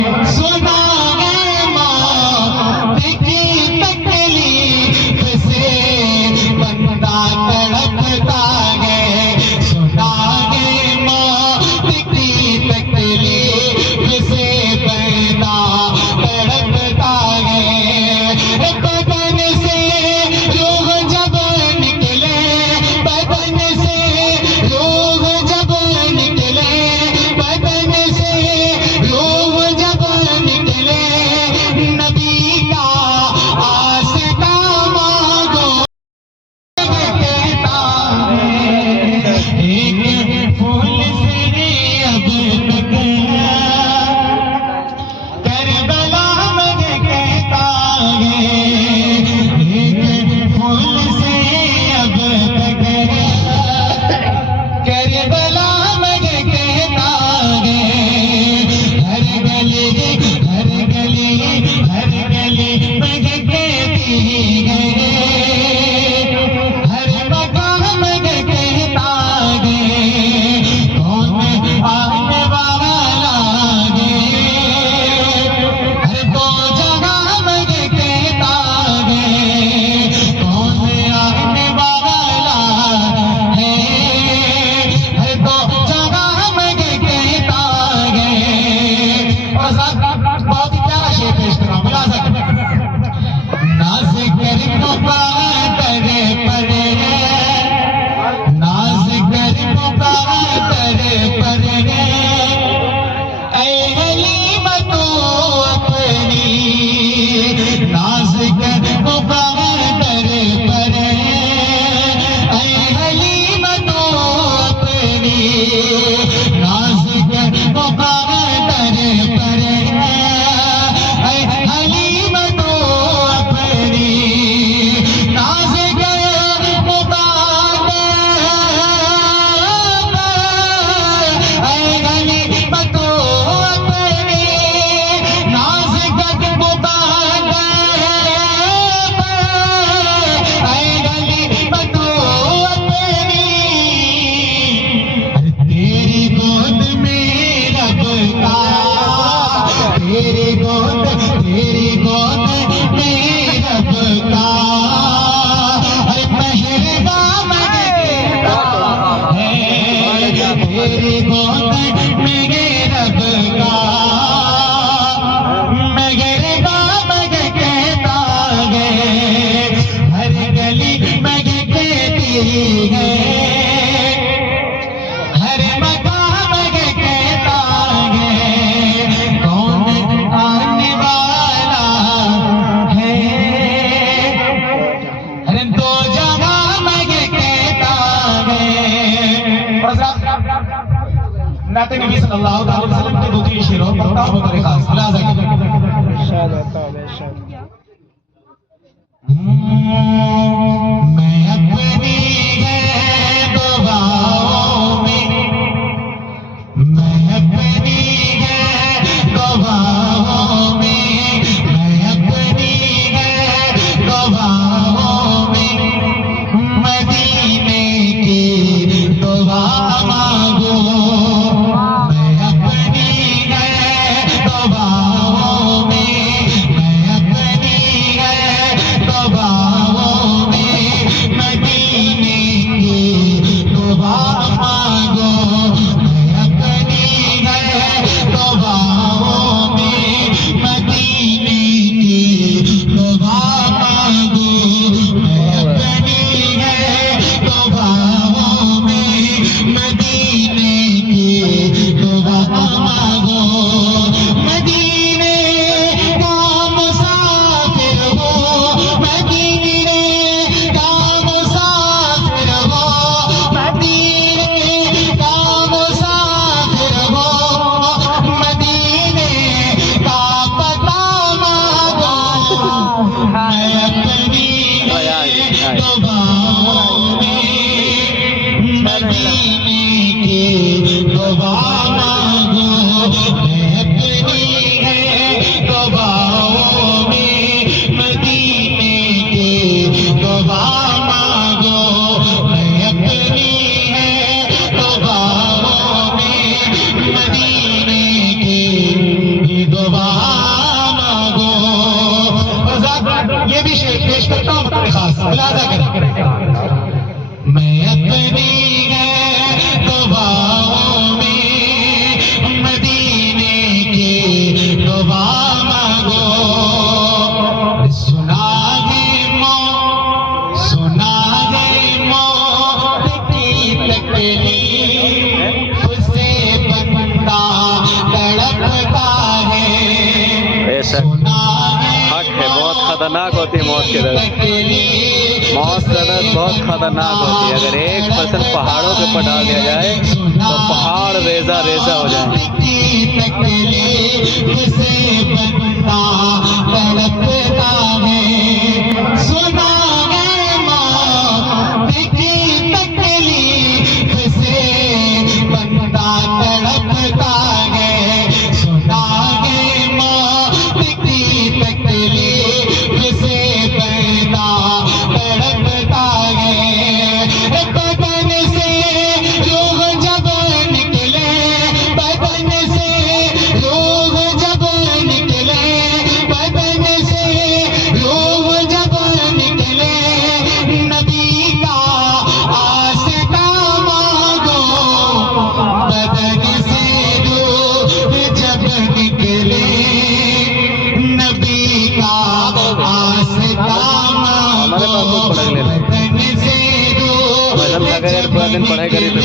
सुना है मौत की तकलीफ से बंदा तड़पता है। सुना है मौत की तकलीफ से बंदा तड़पता है। बदन से रूह जब निकले, बदन से रूह जब निकले, बदन से रूह जब निकले, नबी का आस्था मांगो कहता है। एक फूल से अब तक करबला में कहता है। एक फूल से अब तक करबला में कहता है। हर गली हर गली हर गली में कहती है। हर मकाम में कहता है। कौन आने वाला है। हर दो जगह में कहता है। कौन आने वाला है। हर दो जगह में कहता है। और साथ बहुत ही प्यारा शेर पेश कर रहा हूं, मिला सकते नाज कर मुबादर परे, नाज कर मुबादर परे, ऐ हलीमा तू अपनी, नाज कर मुबादर परे, ऐ हलीमा तू अपनी, नाज कर मुबादर परे, ऐ हलीमा तू अपनी, नाज कर मुबादर, ऐ हलीमा तू अपनी, नाज कर मुबादर, ऐ हलीमा तू अपनी। तेरी गोद में रब का, तेरी गोद में रब का, अरे पहलगाम कहता है। तेरी गोद में रब का मेहरबान कहता है। हर गली में कहती है। हर मकाम में कहता है। कौन आने वाला है। हर दो जगह में कहता है। और नाते नबी सल्लल्लाहु अलैहि वसल्लम के दूसरी शेरों बहुत बड़े खास मैं अपनी है दुआओं में, मैं अपनी है दुआओं में, मैं अपनी है दुआओं में, मदीने की दुआ मांगो। मैं अपनी है दुआओं में, मैं अपनी है दुआओं में, तड़पता है। बेशक हक है, बहुत खतरनाक होती है मौत की दर्द। मौत का दर्द बहुत खतरनाक होती है। अगर 1% पहाड़ों के ऊपर डाल दिया जाए तो पहाड़ रेजा रेजा हो जाए। हमारे पास तो पढ़ाई ले रहे अगर पूरा दिन पढ़ाई करी तो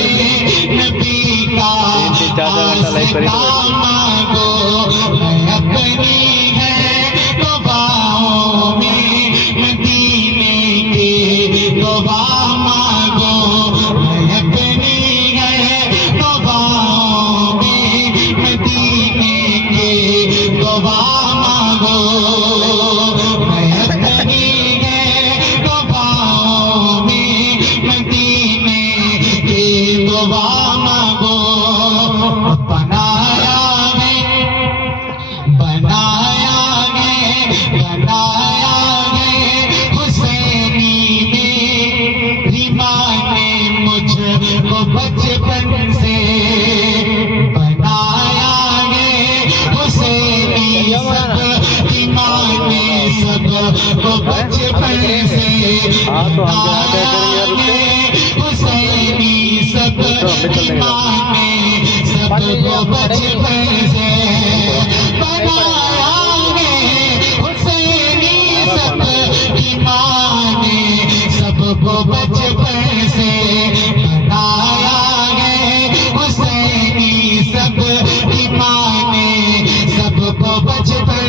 3-4 घंटा लाइव करी तो बचपन से बनाया है हुसैनी सब ईमाने सब को बचपन से बनाया है हुसैनी सब ईमाने सब को बचपन से बनाया है हुसैनी सब ईमाने सबको बचपन से बनाया है हुसैनी सब ईमाने सबको बचपन